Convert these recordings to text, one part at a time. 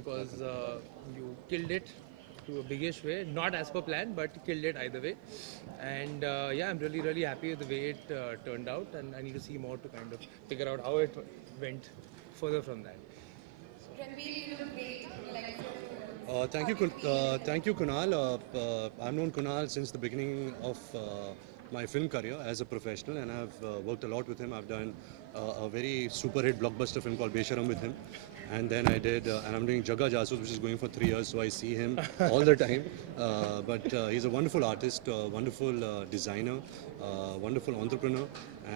because you killed it to a biggish way. Not as per plan, but killed it either way. And yeah, I'm really happy with the way it turned out, and I need to see more to kind of figure out how it went further from that. Ranveer, you look great. Like, Thank you, Kunal. I've known Kunal since the beginning of my film career as a professional, and I've worked a lot with him. I've done a very super hit blockbuster film called Besharam with him, and then and I'm doing Jaga Jasoos, which is going for 3 years, so I see him all the time. But he's a wonderful artist, wonderful designer, wonderful entrepreneur,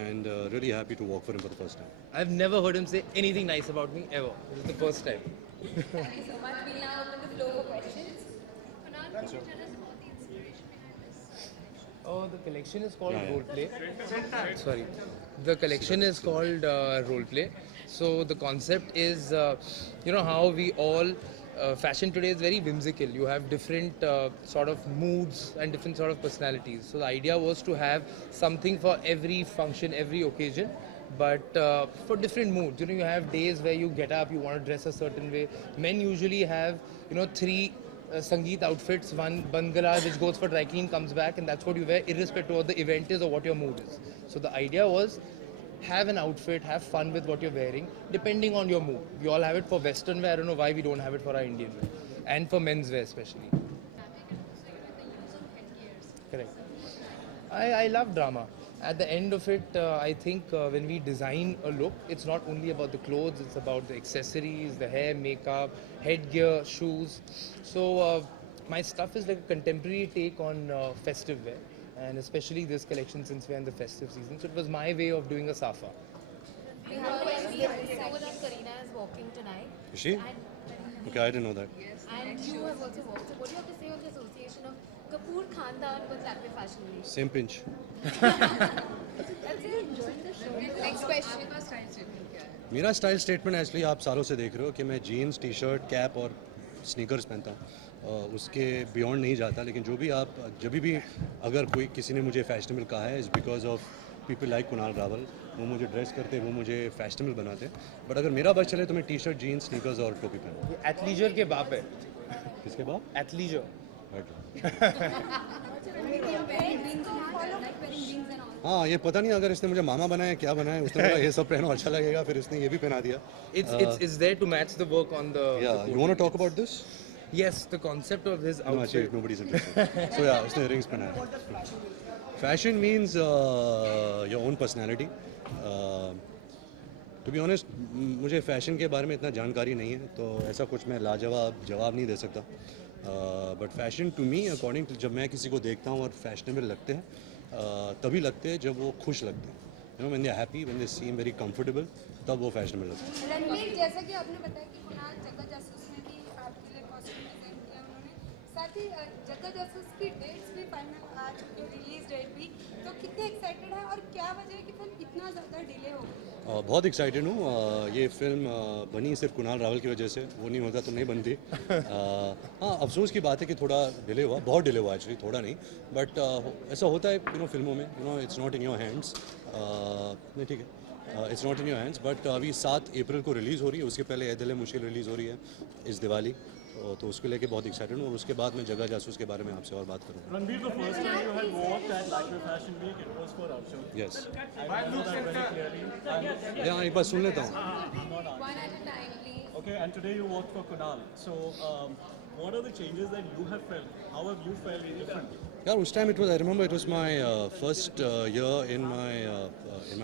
and really happy to work for him for the first time. I've never heard him say anything nice about me ever. This is the first time. thank you so much. We'll now open the floor for questions. Kunal, can you tell us about the inspiration behind this collection? Oh, the collection is called Yeah. Roleplay. Sorry. The collection is called Roleplay. So the concept is, you know, how we all, fashion today is very whimsical. You have different sort of moods and different sort of personalities. So the idea was to have something for every function, every occasion. But for different moods, you know, you have days where you get up, you want to dress a certain way. Men usually have, you know, three Sangeet outfits, one Bandgala which goes for dry clean, comes back, and that's what you wear irrespective of what the event is or what your mood is. So the idea was have an outfit, have fun with what you're wearing, depending on your mood. We all have it for Western wear, I don't know why we don't have it for our Indian wear, and for men's wear especially. Fabric and also the use of headgears. Correct. I love drama. At the end of it, I think when we design a look, it's not only about the clothes, it's about the accessories, the hair, makeup, headgear, shoes. So my stuff is like a contemporary take on festive wear, and especially this collection since we're in the festive season. So it was my way of doing a safa. We have a question. Someone on Karina is walking tonight. Is she? Okay, I didn't know that. And you have also walked. So what do you have to say on the association of Kapoor Khandan with Lakme Fashion Week? Same pinch. Next question. मेरा style statement actually आप सालों से देख रहे हो कि मैं jeans T shirt cap और स्नीकर्स पहनता हूँ, उसके बियॉन्ड नहीं जाता. लेकिन जो भी आप जब भी अगर कोई किसी ने मुझे फैशनेबल कहा है is because of people like Kunal Rawal. वो मुझे ड्रेस करते, वो मुझे फैशनेबल बनाते. बट अगर मेरा बस चले तो मैं टी शर्ट जीन्स स्नीकर्स और टोपी पहनूँ. एथलीजर के बाप है. किसके बाद एथलीजर. हाँ, ये पता नहीं अगर इसने मुझे मामा बनाया क्या बनाया. उसने बोला ये सब पहनो अच्छा लगेगा, फिर इसने ये भी पहना दिया. It's there to match the work on the. Yeah, you want to talk about this? Yes, the concept of his No, actually, outfit. nobody's interested. So yeah, उसने rings पहनाया. Fashion means your own personality. To be honest, मुझे fashion के बारे में इतना जानकारी नहीं है, तो ऐसा कुछ मैं लाजवाब जवाब नहीं दे सकता. But fashion to me according to, जब मैं किसी को देखता हूँ और फैशनेबल लगते हैं, तभी लगते हैं जब वो खुश लगते हैं. You know, when they are happy, when they seem very comfortable, तब वो फैशनेबल लगते हैं. रणवीर, जैसा कि आपने बताया कि कुणाल जग्गा जासूस में भी आपके लिए कॉस्ट्यूम डिजाइन किया उन्होंने, साथ ही जग्गा जासूस की डेट्स भी फाइनल आ चुकी है, रिलीज डेट भी. तो कितने एक्साइटेड हैं और क्या वजह है कि फिल्म इतना ज़्यादा डिले हो गई? बहुत एक्साइटेड हूँ. ये फिल्म बनी सिर्फ कुणाल रावल की वजह से. वो नहीं होता तो नहीं बनती. हाँ, अफसोस की बात है कि थोड़ा डिले हुआ, बहुत डिले हुआ एक्चुअली, थोड़ा नहीं. बट ऐसा होता है यू नो फिल्मों में. You know, it's not in your hands. नहीं, ठीक है, it's not in your hands. But अभी 7 अप्रैल को रिलीज़ हो रही है. उसके पहले ए दिल है मुश्किल रिलीज़ हो रही है इस दिवाली. तो उसको लेके बहुत एक्साइटेड हूँ. और उसके बाद मैं जगह जासूस के बारे में आपसे और बात करूँगा. Ranveer, the first time you had walked at Lakme Fashion Week, it was for our show. Yes. I remember that very clearly. यहाँ एक बार सुन लेता हूँ. One at a time, please. Okay, and today you walked for Kunal. So, what are the changes that you have felt? How have you felt differently? यार उस time I remember it was my first year in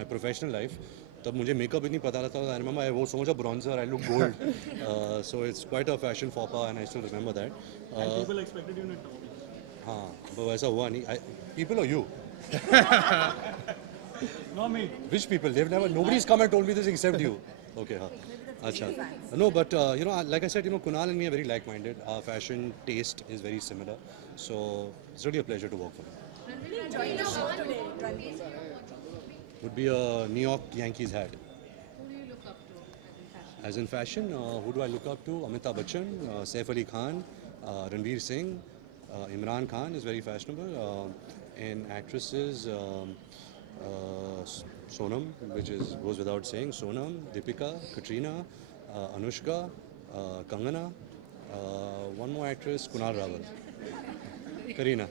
my professional life. तब मुझे makeup ही नहीं पता था. I remember I wore so much of bronzer, I look gold. So it's quite a fashion faux pas and I still remember that. And people expected you in it. हाँ, but वैसा हुआ नहीं. People or you? Not me. Which people? They've never. Nobody's come and told me this except you. Okay, हाँ. अच्छा. No, but you know, like I said, you know, Kunal and me are very like-minded. Our fashion taste is very similar. So it's really a pleasure to work for him. Would be a New York Yankees hat. Who do you look up to As in fashion, who do I look up to? Amitabh Bachchan, Saif Ali Khan, Ranveer Singh, Imran Khan is very fashionable. And actresses, Sonam, which goes without saying, Sonam, Deepika, Katrina, Anushka, Kangana, One more actress, Kunal Rawal. Kareena.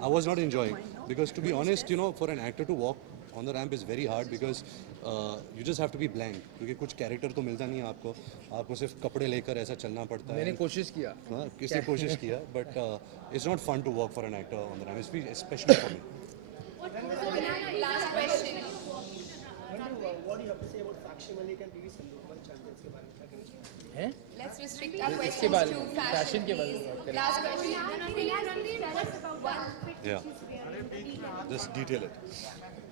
I was not enjoying because, to be honest, you know, for an actor to walk on the ramp is very hard because you just have to be blank. क्योंकि कुछ character तो मिलता नहीं है आपको. आपको सिर्फ कपड़े लेकर ऐसा चलना पड़ता है. मैंने कोशिश किया. हाँ, किसी ने कोशिश किया, but it's not fun to walk for an actor on the ramp, especially for me. Last question. What do you have to say about Sakshi Malik and PV Sindhu? World champions के बारे में क्या कहना चाहिए? हैं? Let's restrict our इसके questions बारे to में, fashion. fashion के बारे में बात करें. Last question. Yeah. Just detail it.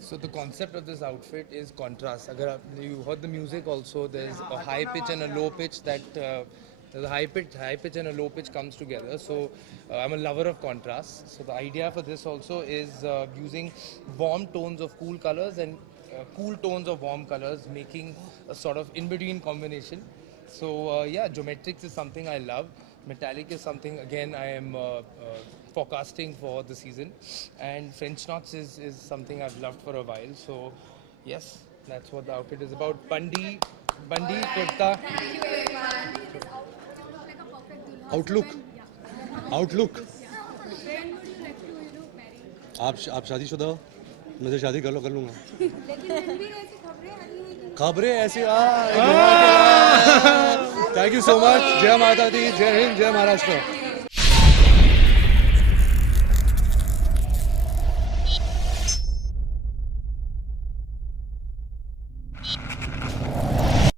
So the concept of this outfit is contrast. अगर you heard the music also, there's a high pitch and a low pitch that there's a high pitch and a low pitch comes together. So I'm a lover of contrast. So the idea for this also is using warm tones of cool colors and cool tones of warm colors, making a sort of in-between combination. So yeah, geometrics is something I love. Metallic is something again I am forecasting for the season, and French knots is something I've loved for a while. So yes, that's what the outfit is about. Bandi kurta. Outlook. आप शादीशुदा हो? मुझे शादी कर लो, कर लूँगा. लेकिन रणवीर ऐसी खबरें आ रही हैं कि खबरें ऐसी थैंक यू सो मच. जय माता दी, जय हिंद, जय महाराष्ट्र.